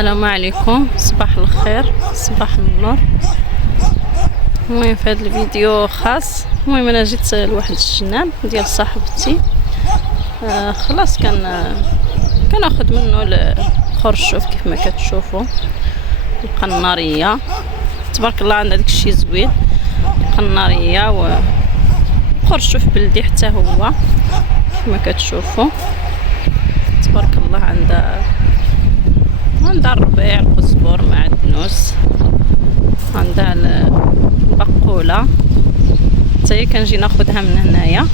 السلام عليكم، صباح الخير، صباح النور. المهم في هذا الفيديو خاص، المهم انا جيت لواحد الجنان ديال صاحبتي. خلاص كناخذ منه الخرشوف كيف ما كتشوفوا، القناريه تبارك الله عندها داكشي زوين، قناريه وخرشوف بلدي حتى هو كما كتشوفوا تبارك الله. عندها الربيع، القزبر، معدنوس، عندها البقوله حتى هي كنجي ناخذها من هنايا.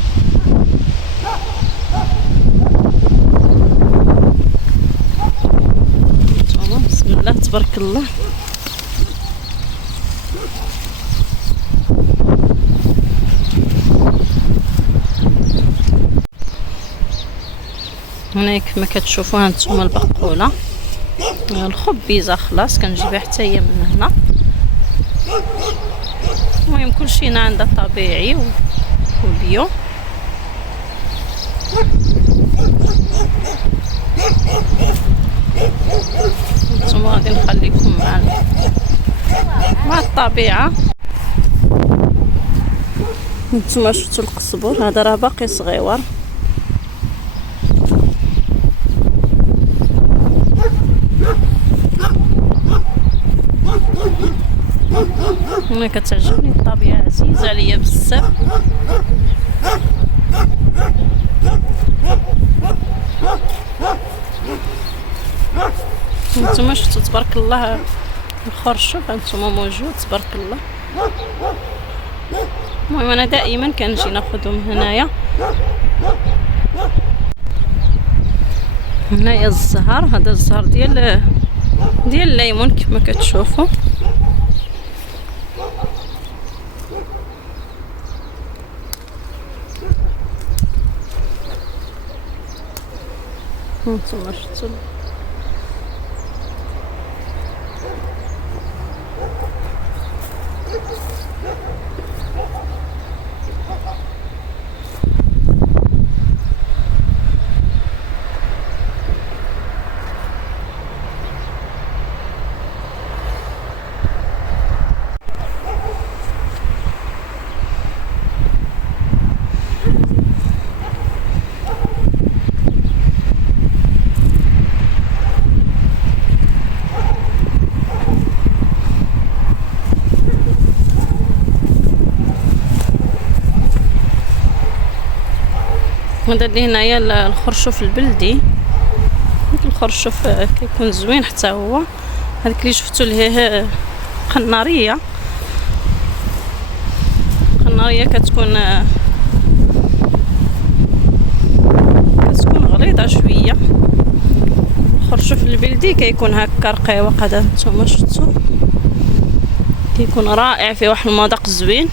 بسم الله تبارك الله. هنا كما كتشوفوا هانتوما البقوله، الخبيزه خلاص كنجيبها حتى هي من هنا. المهم كلشي هنا عندها طبيعي وبيو. نتوما غادي نخليكم مع الطبيعه. نتوما شفتوا القزبر، هذا راه باقي صغيور. انا كتعجبني الطبيعه، عزيزه عليا بزاف. نتوما شفتوا تبارك الله الخرشوف هانتوما موجود تبارك الله. المهم انا دائما كنجي ناخذهم من هنايا. هنايا الزهر، هذا الزهر ديال الليمون كما كتشوفوا. هانتوما شفتوا هذا اللي هنايا الخرشوف البلدي. الخرشوف كيكون زوين حتى هو. هذاك اللي شفتوا ليه قناريه كتكون غليظه شويه. الخرشوف البلدي كيكون هكا رقيق. هذا نتوما شفتوا كيكون رائع، فيه واحد المذاق زوين.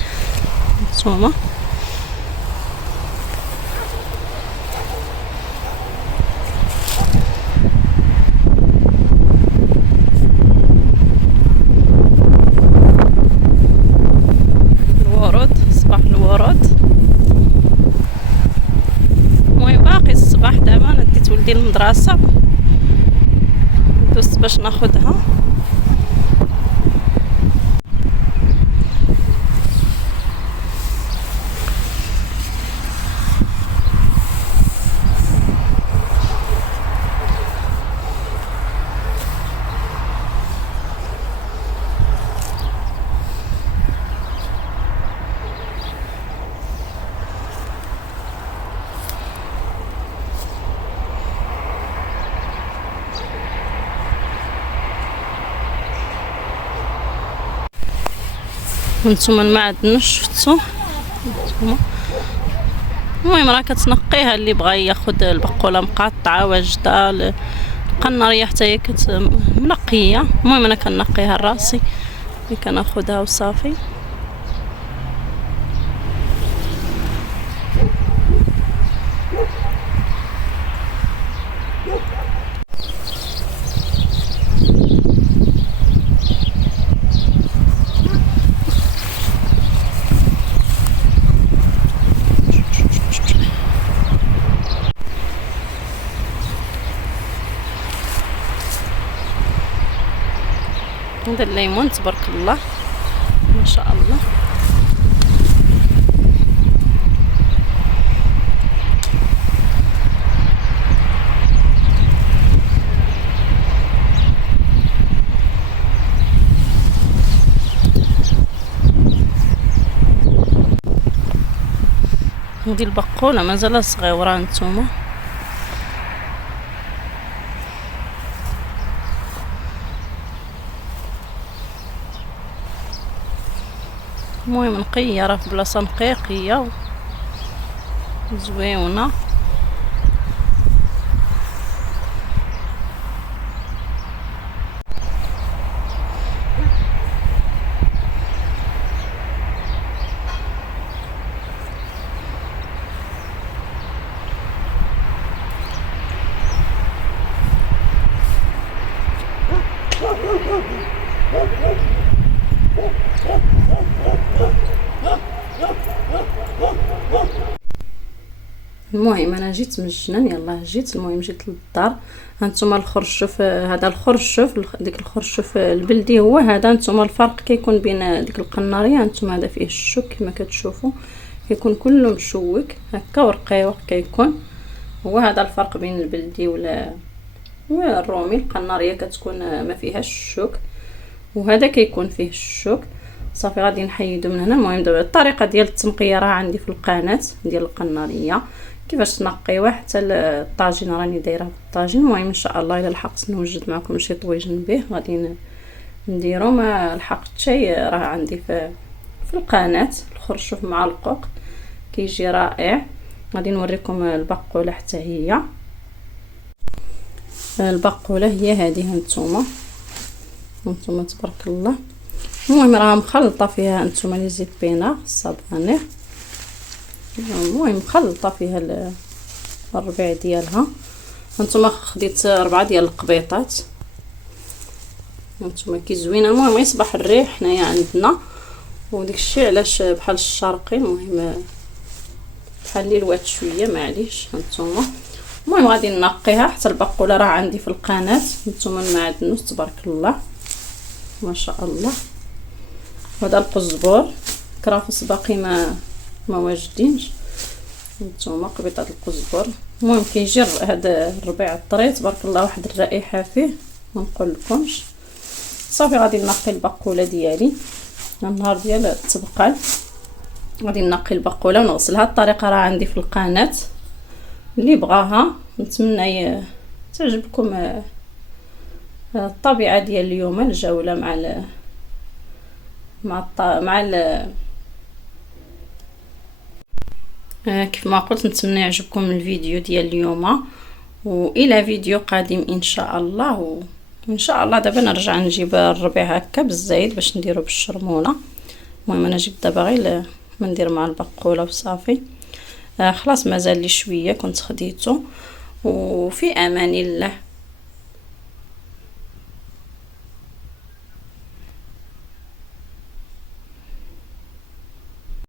نتوما ديال المدرسه دوزت باش ناخذها. هانتوما المعدنوس شفتوا. المهم راه كتنقيها اللي بغى ياخذ البقوله مقاطعه واجده، القناريه حتى هي منقيه. المهم انا كنقيها راسي اللي كناخذها وصافي. هذا الليمون تبارك الله ما شاء الله. هذه البقولة مازال صغيرة نتوما. المهم نقية راه في بلاصة نقيقية زويونة. المهم انا جيت من الجنان، يلا جيت. المهم جيت للدار. هانتوما الخرشوف، هذا الخرشوف ديك الخرشوف البلدي هو هذا. هانتوما الفرق كيكون بين ديك القناريه، هانتوما هذا فيه الشوك كما كتشوفوا، كيكون كله مشوك هكا ورقيق كيكون. هو هذا الفرق بين البلدي والرومي. القناريه كتكون ما فيهاش الشوك، وهذا كيكون فيه الشوك. صافي غادي نحيدو من هنا. المهم دابا الطريقه ديال التنقيه راه عندي في القناه ديال القناريه، كيفاش تنقيوه حتى الطاجين راني دايره الطاجين. المهم ان شاء الله الا لحقت نوجد معكم شي طويجن به غادي نديرو. ما لحقت شي راه عندي في القناه الخرشوف مع القوق كيجي رائع. غادي نوريكم البقوله حتى هي. البقوله هي هذه هانتوما تبارك الله. المهم راه مخلطه فيها هانتوما لي زيبينا الصاباني. المهم مخلطه فيها الربيع ديالها. هانتوما خديت 4 ديال القبيطات هانتوما كي زوينه. المهم يصبح الريح حنايا عندنا وداك الشيء علاش بحال الشرقي. المهم بحال لي الوات شويه معليش هانتوما. المهم غادي نقيها حتى البقوله راه عندي في القناه. هانتوما المعدنوس تبارك الله ما شاء الله. وهذا القزبور كرافس باقي ما واجدينش. نتوما قبيطه القزبر. المهم كيجي هذا الربيع الطري تبارك الله واحد الرائحه فيه ما نقولكمش. صافي غادي نقي البقوله ديالي النهار ديال التبقال. غادي نقي البقوله ونغسلها. الطريقه راه عندي في القناه، اللي بغاها. نتمنى تعجبكم الطبيعه ديال اليوم، الجوله كيف ما قلت نتمنى يعجبكم الفيديو ديال اليوم، والى فيديو قادم ان شاء الله. وان شاء الله دابا نرجع نجيب الربيع هكا بالزايد باش نديرو بالشرمونه. المهم انا جبت دابا غير ما ندير مع البقوله وصافي. خلاص مازال لي شويه كنت خديته. وفي امان الله.